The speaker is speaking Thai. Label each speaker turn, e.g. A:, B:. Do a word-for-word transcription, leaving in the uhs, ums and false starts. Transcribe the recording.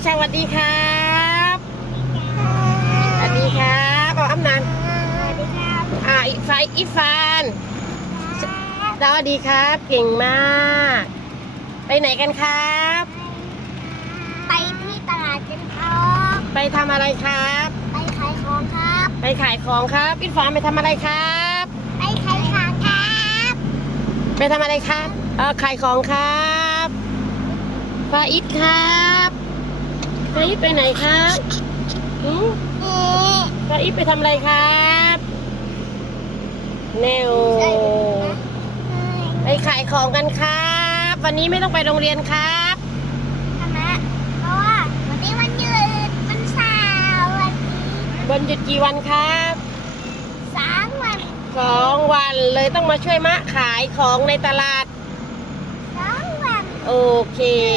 A: สวัสดีครับสวัสดีครับเอาอ้ำนาน
B: สวัสดีครับ
A: อ่าอีฟายอีฟานสวัสดีครับเก่งมากไปไหนกันครับ
B: ไปที่ตลาดกันครับ
A: ไปทำอะไรครับ
B: ไปขายของครับ
A: ไปขายของครับอีฟานไปทำอะไรครับ
B: ไปขายของครับ
A: ไปทำอะไรครับเออขายของครับฟาอิดครับฟาอิดไปไหนครับหืม
B: นี่
A: ฟาอิดไปทำอะไรครับเนวไปขายของกันครับ วันนี้ไม่ต้องไปโรงเรียนครับ
B: ทำไมเพราะว่าวันนี้วันหยุดวันเสาร์วันนี้
A: วันหยุดกี่วันครับ
B: สามวัน
A: สองวันเลยต้องมาช่วยมะขายของในตลาด
B: สองวัน
A: โอเค